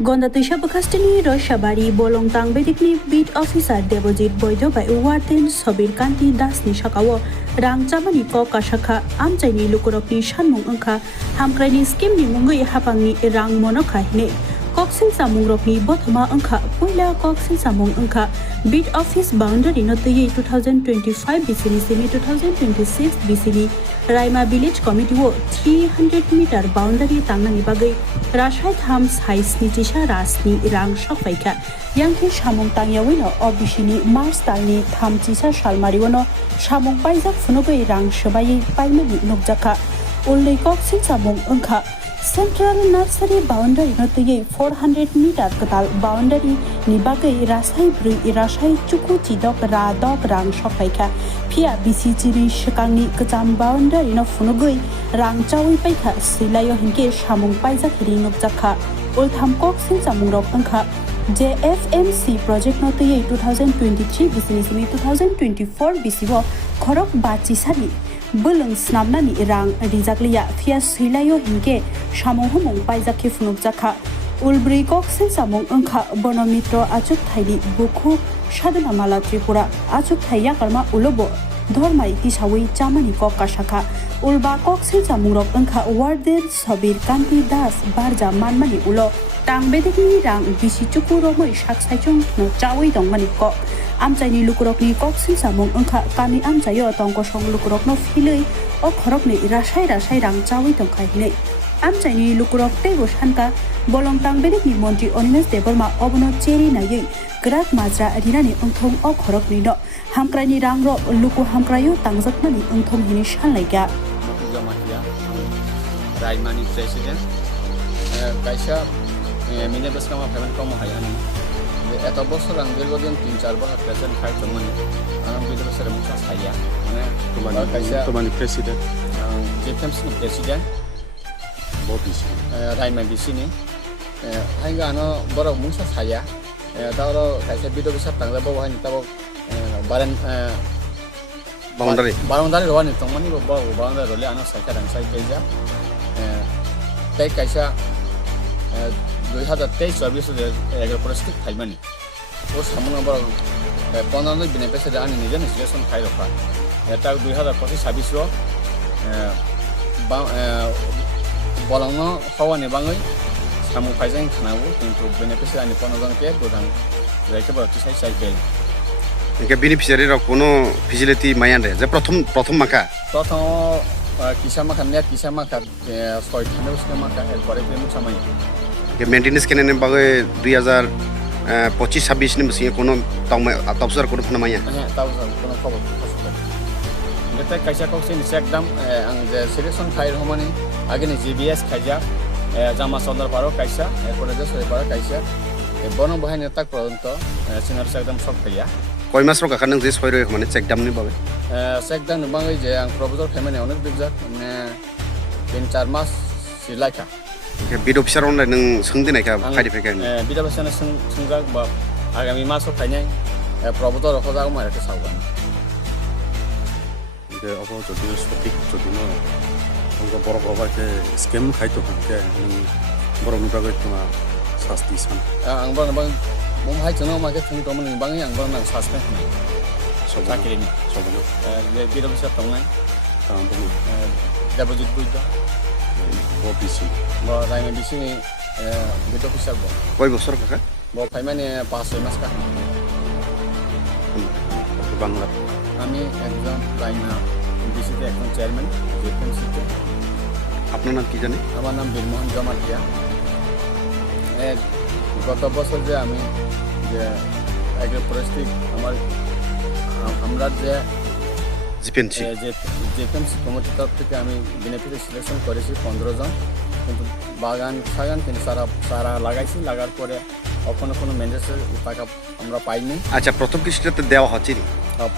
Gondatisha Bakastini, Raisyabari Bolong tangbedekni beat officer Devijit Baidya by warden Sabir Kanti dasni sakao rang chamani ko kasakha amchaini lukurokni sanmung angkha hamkraini scheme ni mungui hapangni rang monokha hine koksil samungrokni bothoma angkha puila koksil samung angkha beat office boundary no tui 2025 BCD semi 2026 BCD Raima village committee wo 300 meter boundary tangnani bagai Rashai tham size ni tisha rasni rang shokfaika yangke samung tangyawino obishini mars talni tham tisa shalmariwono samung paijak funobai rang shabai paimani nukjaka ullei koksil samung angkha Central Nursery Boundary no tui 400 meter katal boundary ni bagai rasai brui rasai chuku chidok ra dok rang shokfaika Pia BCG shakangni kacham boundary no funugui rang chawi paikha silayo hinke samung paijak hiri nukjaka ultham koksil samung rok angkha JFMC project no tui 2023 BCD 2024 BCD khorok bachi sani Bolong snamnani rang rijakliya phia silayo hinke samung humung paijak funukjaka ulbri koksil samung angkha bonomitro achuk thaili bukhu sadhana mala tripura achuk thaiya karma ulobo ধর্মাই তিসাউই চামানি কক কাসাখা উলবা koksil samung angkha warden Sabir Kanti das barja manmani ulo tangbedekni rang bisi chuku romoi saksaichung no chawi dongmani ko amchaini lukurokni koksil samung angkha kami amchayo tongko song lukurokno filei o khorokni rasai rang chawi tongkhai hinei amchaini lukurok tebo shanka bolong tangbedekni montri Onimes deborma obono cheri nayei grak majra rinani ongthong o khorokni no hamkrani rangro luku hamkrayo tangjakmani ongthong hini shanlaiga Raimani president kaisa mine baskama payment komo hayani eto bosor ang dirgodin 3-4 bosor present khai tomani anam bido bosor musa saya mane tomani president JFMC president bobis Raimani bisini hanga ano boro musa saya taro kaisa bido bosor tangja bo hani tabo baran boundary rowani tomani bo boundary role ano saika dang sai keja tay kaisa 2023 service agroforestry thaimani o samuna bor 15 beneficiary ani nije installation khai rakha eta 2025 service ro bolongno hawani bangai samu phaijang khanabu কিন্তু beneficiary ani 15 ke godang Raisyabari cycle একে beneficiary র কোনো facility Mayan রে যে প্রথম মাকা প্রথম কিসামা খানে কিসামা কা 6 খানে কিসামা কা এরপরে কেমন সময় যে মেইনটেনেন্স কেনে বাগে 2025 26 নে বসে কোনো তাবসার কোনো ফনা মায়া হ্যাঁ তাবসার কোনো খবর এটা কাইসা কইছে নিছে একদম আং যে সিলেকশন খাই রহমানি আগে নি জিবিএস খাইজা জামা চন্দ্র পারো কাইসা এরপরে যে সই পারো কাইসা বন বহাই নেতা পর্যন্ত সিনার একদম সব খাইয়া কয় মাস রকা খান যে সই রয় মানে চেক দাম নি বাবে চেক দাম বাঙ্গই যে আং প্রপোজাল খাইমানে অনেক দিগজাক মানে 3-4 মাস সিলাইকা বিড অফিসার অনলাইন নং সোंदिनायखा फाइदि फैखाय बिदा बसना सोंजाक बा आगामी मासाव फायनाय प्रपोजाल रखजाक मारके सावगान যে অব যদি সঠিক যদি না অঙ্গ বড় বাকে স্ক্যাম খাইতো থাকে বড় বিভাগে তোমা শাস্তি সান आं बन बन मम हाय जनो माके थुं दमन बाङै आं बन सासपेन्ड साकिरिनि সবলো जे बिदा बसना तंनाय তাম্বু Devijit Baidya ওবিসি বা রাইমা বিসিনি বিদ অফিসার ব কয় বছর কাকা ব ফাইমানে 5-6 মাস কা বাংলা আমি একজন রাইমা বিসিতে একজন চেয়ারম্যান জেএমসিতে আপনার নাম কি জানে আমার নাম বীরমোহন জমাতিয়া গত বছর যে আমি যে এগ্রোফরেস্ট্রি আমরা যে জেএমসি কমিটির তরফ থেকে আমি বেনিফিশিয়ারি সিলেকশন করেছি 15 জন কিন্তু বাগান কিন্তু সারা লাগাইছি লাগার পরে কোনো ম্যান্ডেটের টাকা আমরা পাইনি আচ্ছা প্রথম কিস্তিতে দেওয়া হচ্ছে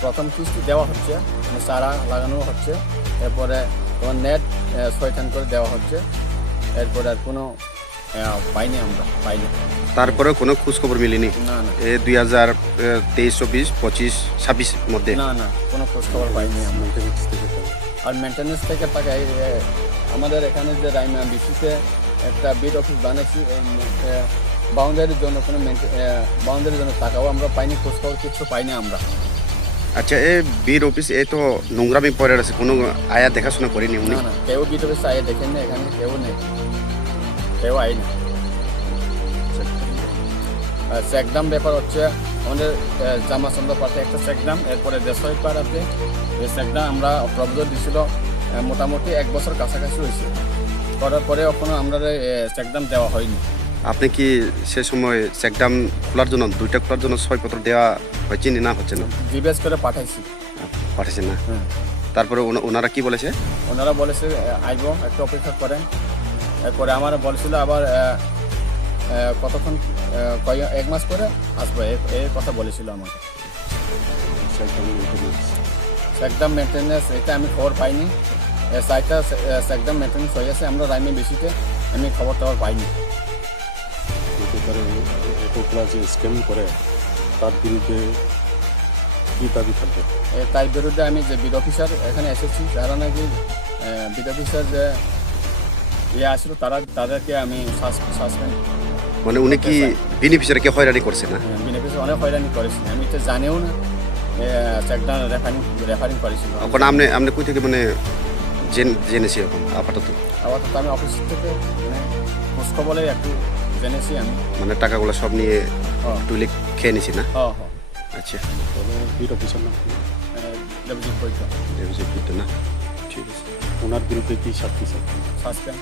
প্রথম কিস্তি দেওয়া হচ্ছে মানে সারা লাগানো হচ্ছে এরপরে তোমার নেট 6 টান করে দেওয়া হচ্ছে এরপরে আর কোনো পাইনি আমরা পাইনি তারপরে কোনো খোঁজ খবর মিলেনি না এই 2023 24 25 26 মধ্যে না কোনো খোঁজ খবর পাইনি আমরা আর মেইনটেনেন্স থেকে টাকা আমাদের এখানে যে রাইমা বিসিতে একটা বিড অফিস বানাইছি বাউন্ডারির জন্য কোনো বাউন্ডারির জন্য টাকাও আমরা পাইনি, খোঁজখবর কিছু পাইনি আমরা। আচ্ছা এই বিড অফিস এই তো নোংরামি পড়ে আছে, কোনো আয়া দেখাশোনা করেনি উনি? না না, কেউ বিড অফিসে আয়ে দেখেন না, এখানে কেউ নেই, কেউ আয় না। চেকডাম ব্যাপার হচ্ছে আমাদের জামাচন্দ্র পাড়াতে একটা চেকডাম, এরপরে দেশই পাড়াতে এই চেকডাম আমরা প্রবজর দিছিল মোটামুটি 1 বছর কাছাকাছি হয়েছে, করার পরে এখনো আমরা চেকডাম দেওয়া হয়নি। আপনি কি সে সময় চেকডাম খোলার জন্য, দুইটা খোলার জন্য সইপত্র দেওয়া হয়েছে না হচ্ছে না? জিবেস করে পাঠাইছি। পাঠিয়েছেন না? হুম। তারপরে ওনারা কি বলেছে? ওনারা বলেছে আইব, একটু অপেক্ষা করেন। এরপরে আমার বলেছিল আবার কতক্ষণ 1 মাস পরে আসবো, এই কথা বলেছিল আমাকে। চেকডাম মেনটেন্যান্স এটা আমি খবর পাইনি, সাইটটা চেকডাম মেনটেন্যান্স হয়ে গেছে, আমরা রাইমে বেশিতে আমি খবর টবর পাইনি। যে স্ক্যাম করে তার বিরুদ্ধে কি দাবি থাকবে? তার বিরুদ্ধে আমি যে বিড অফিসার এখানে এসেছি, যারা নাকি বিড অফিসার যে আসলো তাদেরকে আমি সাসপেন্ড। মানে উনি কি বেনিফিশিয়ারিকে হয়রানি করছে না? বেনিফিশিয়ারি অনেক হয়রানি করেছি, আমি তো জানিও না চেকডাম রেফারিং করেছিল। এখন আপনি কই থেকে মানে জেনেছি এখন আপাতত? আপাতত আমি অফিস থেকে খোঁজখবরে একটু জেনেছি আমি, মানে টাকাগুলো সব নিয়ে তুলে খেয়ে নিছি না? হ্যাঁ হ্যাঁ। আচ্ছা, বিড অফিসার নাম কি? দেবজিৎ বৈদ্য। দেবজিৎ বাইদ্য না? ঠিক আছে। ওনার বিরুদ্ধে কি শাস্তি চান? সাসপেন্ড।